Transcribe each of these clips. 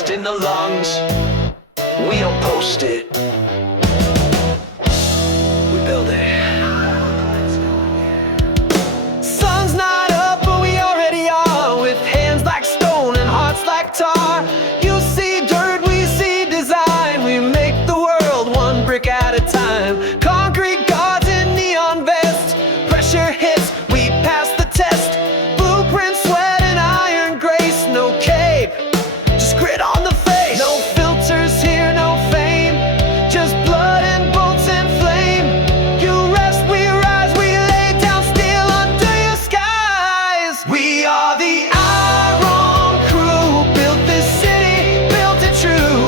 dust in the lungs. We don't post it, we build it. Sun's not up, but we already are, with hands like stone and hearts like tar. You see dirt, we see design. We make the world one brick at a time. Concrete gods in neon vests, pressure hits, we pass the test. Blueprint, sweat and iron grace. No cape, just grit on the face. No filters here, no fame, just blood and bolts and flame. You rest, we rise, we lay down still under your skies. We are the Iron Crew, built this city, built it true.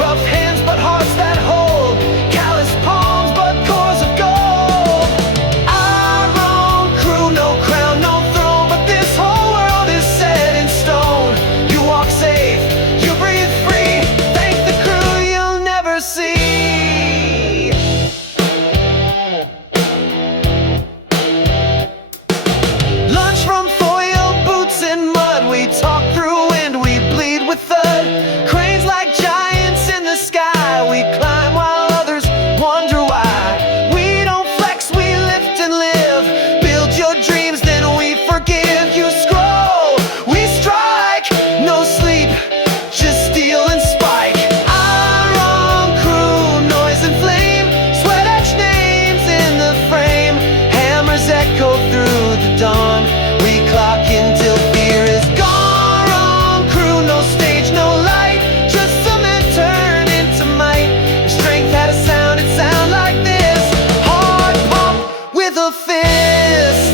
Rough hands but hearts that hold, callous palms but cores of gold. Iron Crew, no crown, no throne, but this whole world is set in stone. You walk safe, you breathe free, thank the crew you'll never see. Lunch from foil, boots in mud. We talk through wind, we bleed with thud. Cranes like giants in the sky. We climb while others wonder why. We don't flex, we lift and live. Build your dreams, then we forgive. You scroll, we strike. No sleep, just steel and spike. Iron Crew, noise and flame. Sweat etched names in the frame. Hammers echo through the dawn. We clock in till fear is gone. Iron Crew, no stage, no light, just cement turned into might. If strength had a sound, it'd sound like this. Hard pump with a fist.